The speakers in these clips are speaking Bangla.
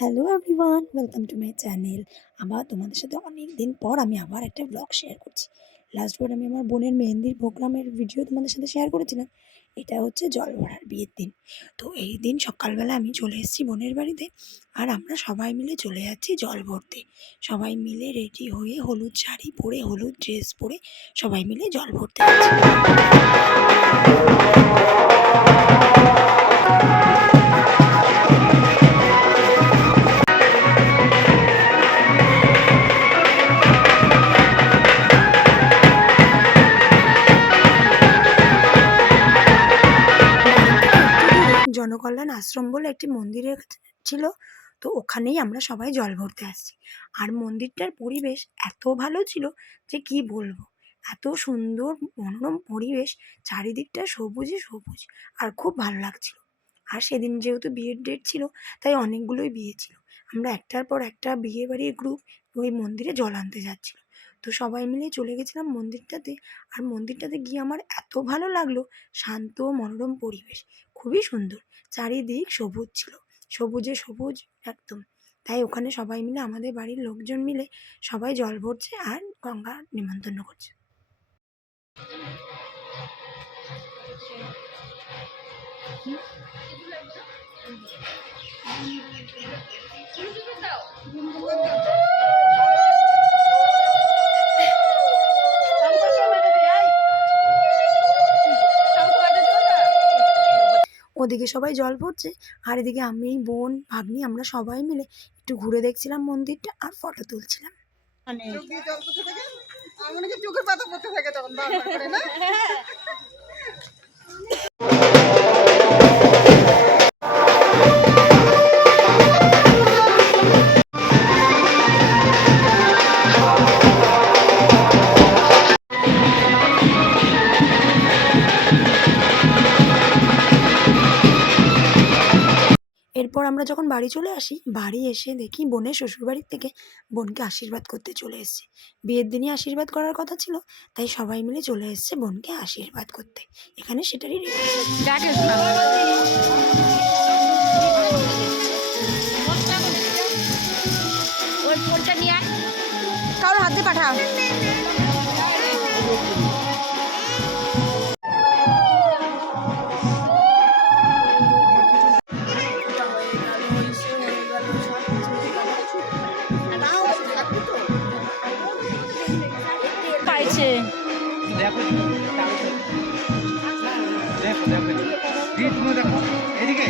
Hello everyone welcome to my channel আবার তোমাদের সাথে অনেক দিন পর আমি আবার একটা ব্লগ শেয়ার করছি। লাস্ট বার আমি আমার বোনের মেহেন্দির প্রোগ্রামের ভিডিও তোমাদের সাথে শেয়ার করেছিলাম। এটা হচ্ছে জল ভরার বিয়ের দিন। তো এই দিন সকালবেলা আমি চলে এসেছি বোনের বাড়িতে আর আমরা সবাই মিলে চলে যাচ্ছি জল ভরতে। সবাই মিলে রেডি হয়ে হলুদ শাড়ি পরে, হলুদ ড্রেস পরে সবাই মিলে জল ভরতে যাচ্ছি। জনকল্যাণ আশ্রম বলে একটি মন্দিরের ছিল, তো ওখানেই আমরা সবাই জল ভরতে আসছি। আর মন্দিরটার পরিবেশ এত ভালো ছিল যে কি বলব? এত সুন্দর, মনোরম পরিবেশ, চারিদিকটা সবুজে সবুজ আর খুব ভালো লাগছিল। আর সেদিন যেহেতু বিয়ের ডেট ছিল, তাই অনেকগুলোই বিয়ে ছিল। আমরা একটার পর একটা বিয়ে বাড়ির গ্রুপ ওই মন্দিরে জল আনতে যাচ্ছিল। তো সবাই মিলে চলে গেছিলাম মন্দিরটাতে। আর মন্দিরটাতে গিয়ে আমার এত ভালো লাগল, শান্ত, মনোরম পরিবেশ। খুবই সুন্দর। চারিদিক সবুজ ছিল। সবুজে সবুজ একদম। তাই ওখানে সবাই মিলে, আমাদের বাড়ির লোকজন মিলে সবাই জল ভরছে আর গঙ্গা নিমন্ত্রণ করছে। ওদিকে সবাই জল পড়ছে আর এদিকে আমি বোন ভাগ্নি আমরা সবাই মিলে একটু ঘুরে দেখছিলাম মন্দিরটা আর ফটো তুলছিলাম। মানে চোখের পাতা পড়তে থাকে তখন এরপর আমরা যখন বাড়ি চলে আসি বাড়ি এসে দেখি বোনের শ্বশুরবাড়ির থেকে বোনকে আশীর্বাদ করতে চলে এসেছে। বিয়ের দিনই আশীর্বাদ করার কথা ছিল তাই সবাই মিলে চলে এসেছে বোনকে আশীর্বাদ করতে। এখানে সেটারই review। ওই ফোনটা নিয়ে আয়। কারোর হাতে পাঠাও। দেখো দেখো। দেখো দেখো দেখো। এদিকে।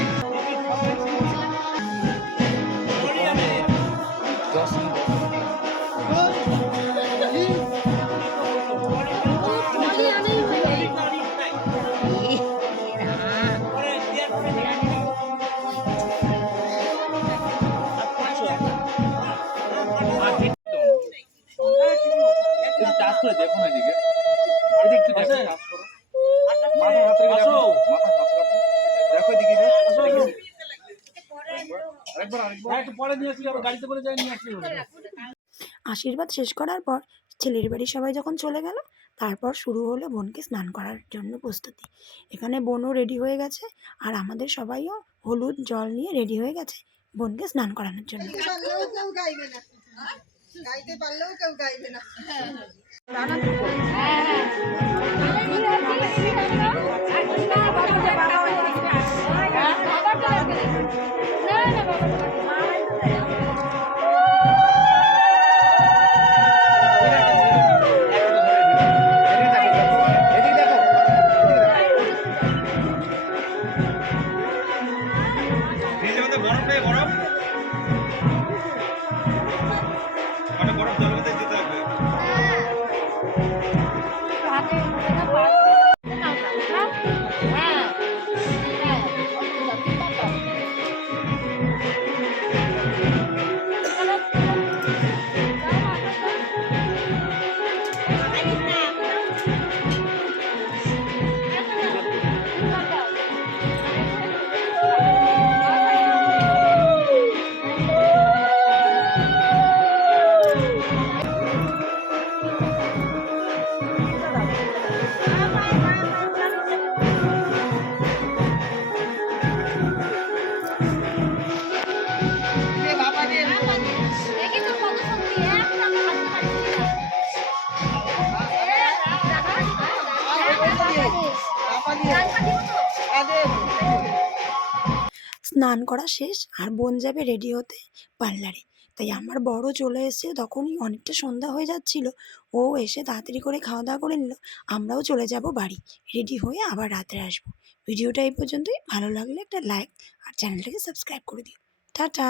আশীর্বাদ শেষ করার পর ছেলের বাড়ি সবাই যখন চলে গেল তারপর শুরু হলো বোনকে স্নান করার জন্য প্রস্তুতি। এখানে বোনও রেডি হয়ে গেছে আর আমাদের সবাইও হলুদ জল নিয়ে রেডি হয়ে গেছে বোনকে স্নান করানোর জন্য। পারলেও কেউ গাইতে পারলেও কেউ গাইবে না। এদিকে স্নান করা শেষ, আর বোন যাবে রেডি হতে পার্লারে। তাই আমার বড় চলে এসে তখনই অনেকটা সন্ধ্যা হয়ে যাচ্ছিল। ও এসে তাড়াতাড়ি করে খাওয়া দাওয়া করে নিল। আমরাও চলে যাব বাড়ি। রেডি হয়ে আবার রাত্রে আসব। ভিডিওটা এই পর্যন্তই। ভালো লাগলে একটা লাইক আর চ্যানেলটাকে সাবস্ক্রাইব করে দিও। টাটা!